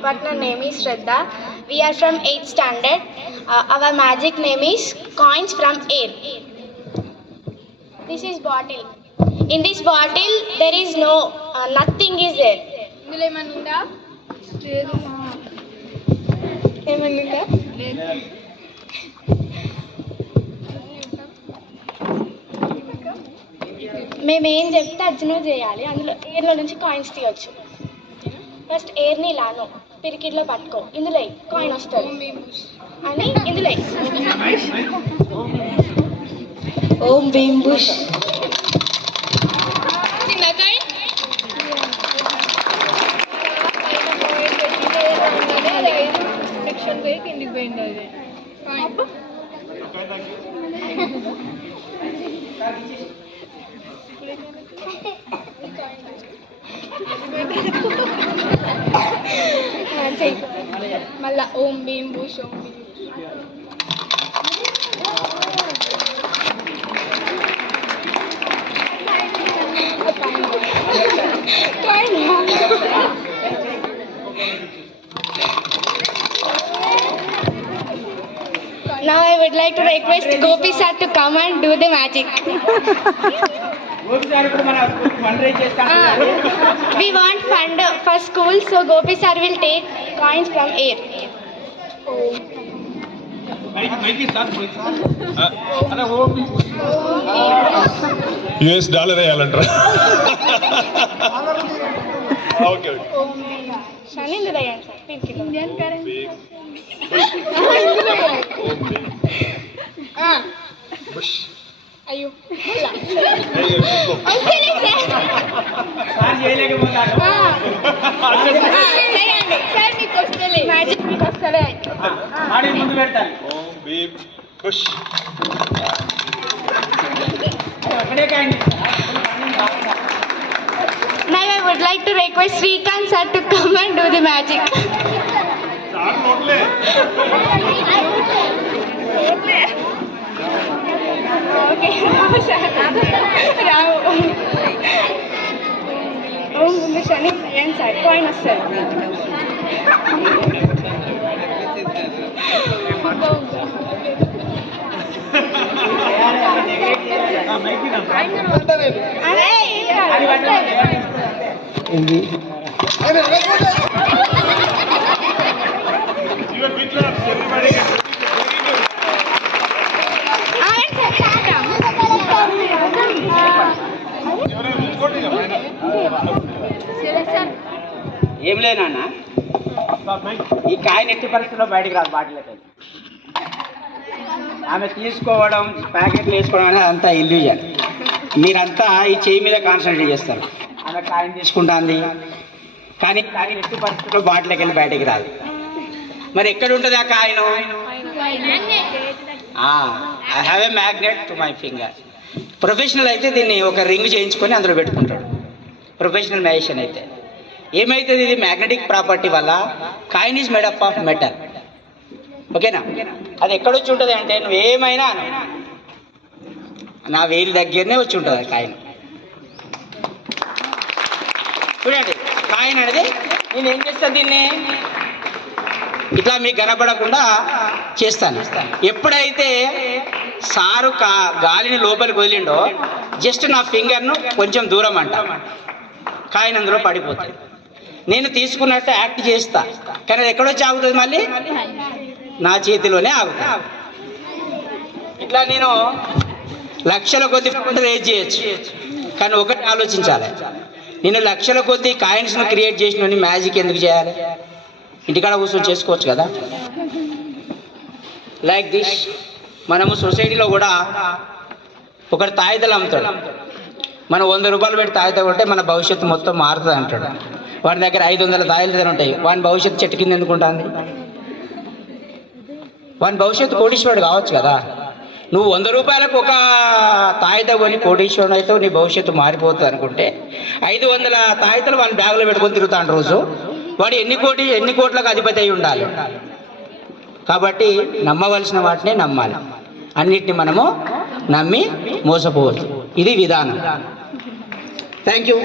Partner name is Shraddha. We are from 8th standard. Our magic name is coins from air. This is bottle. In this bottle there is no nothing is there. ఇందులో ఏమన్నా ఉందా? లేదు. ఏమన్నా ఉందా? లేదు. మేము ఏం చెప్తే అర్జును చేయాలి. అందులో ఎయిర్లో నుంచి కాయిన్స్ తీయొచ్చు. ఫస్ట్ ఎయిర్ని ఇలాను పిరికిట్లో పట్టుకో, ఇందులో కాయిన్ వస్తుంది అని ఇందులో ఓం భీమ్ బుష్. కిందికి పోయింది అది. మళ్ళా Om Bheem Bush Om Bheem Now I would like to request Gopi sir to come and do the magic. We want fund for school, so Gopi sir will take coins from air. US dollar వేయాలంటారా? Okay శని ఇంద్రయ్యాను sir పిరికి Indian currency అయ్యో sir మీకు వస్తలే magic మీకు వస్తలే ముందు పెడతాను. Om Bheem Bush. Now I would like to request Srikanth sir to come and do the magic. Okay. Ravu. ఓం ముందు శని ఏం సార్ కాయిన్ వస్తుంది. ఏం లేనా ఈ కాయని ఎట్టి పరిస్థితుల్లో బయటకు రాదు బాటిల్కి. ఆమె తీసుకోవడం ప్యాకెట్లు వేసుకోవడం అనేది అంతా ఇల్యూజన్. మీరంతా ఈ చేయి మీద కాన్సన్ట్రేట్ చేస్తారు. ఆమె కాయని తీసుకుంటుంది కానీ కాయని ఎట్టి పరిస్థితుల్లో బాటిల్కి వెళ్ళి బయటకు రాదు. మరి ఎక్కడ ఉంటుంది ఆ కాయను? I have a magnet to my finger. Professional అయితే దీన్ని ఒక రింగ్ చేయించుకొని అందులో పెట్టుకుంటాడు. ప్రొఫెషనల్ మ్యాజిషియన్ అయితే ఏమవుతుంది, ఇది మ్యాగ్నెటిక్ ప్రాపర్టీ వల్ల coin is made up of metal. ఓకేనా? అది ఎక్కడొచ్చి ఉంటుంది అంటే నువ్వేమైనా నా వేలు దగ్గరనే వచ్చి ఉంటుంది కాయిన్. చూడండి కాయిన్ అనేది నేను ఏం చేస్తాను, దీన్ని ఇట్లా మీకు కనపడకుండా చేస్తాను. ఎప్పుడైతే సారు గాలిని లోపలికి వదిలిండో జస్ట్ నా ఫింగర్ను కొంచెం దూరం అంట కాయిన్ అందులో పడిపోతుంది. నేను తీసుకున్నట్టు యాక్ట్ చేస్తా కానీ అది ఎక్కడొచ్చి ఆగుతుంది, మళ్ళీ నా చేతిలోనే ఆగుతుంది. ఇట్లా నేను లక్షల కొద్ది రేజ్ చేయొచ్చు కానీ ఒకటి ఆలోచించాలి, నేను లక్షల కొద్ది కాయిన్స్ను క్రియేట్ చేసిన మ్యాజిక్ ఎందుకు చేయాలి? ఇంటికాడ కూర్చొని చేసుకోవచ్చు కదా. లైక్ దిస్ మనము సొసైటీలో కూడా ఒకటి తాయితలు అమ్ముతాడు. మనం 100 రూపాయలు పెట్టి తాయిత కొంటే మన భవిష్యత్తు మొత్తం మారుతుంది అంటాడు. వాడి దగ్గర 500 తాయిలు ఉంటాయి. వాని భవిష్యత్తు చెట్టు కింద ఎందుకుంటుంది? వాని భవిష్యత్తు కోటీశ్వరుడు కావచ్చు కదా. నువ్వు 100 రూపాయలకు ఒక తాయిత కొని కోటీశ్వరుడు అయితే నీ భవిష్యత్తు మారిపోతుంది అనుకుంటే 500 తాయితలు వాని బ్యాగులో పెట్టుకొని తిరుగుతాడు రోజు. వాడు ఎన్ని కోట్లకు అధిపతి అయి ఉండాలి. కాబట్టి నమ్మవలసిన వాటినే నమ్మాలి, అన్నిటిని మనము నమ్మి మోసపోవద్దు. ఇది విధానం. Thank you.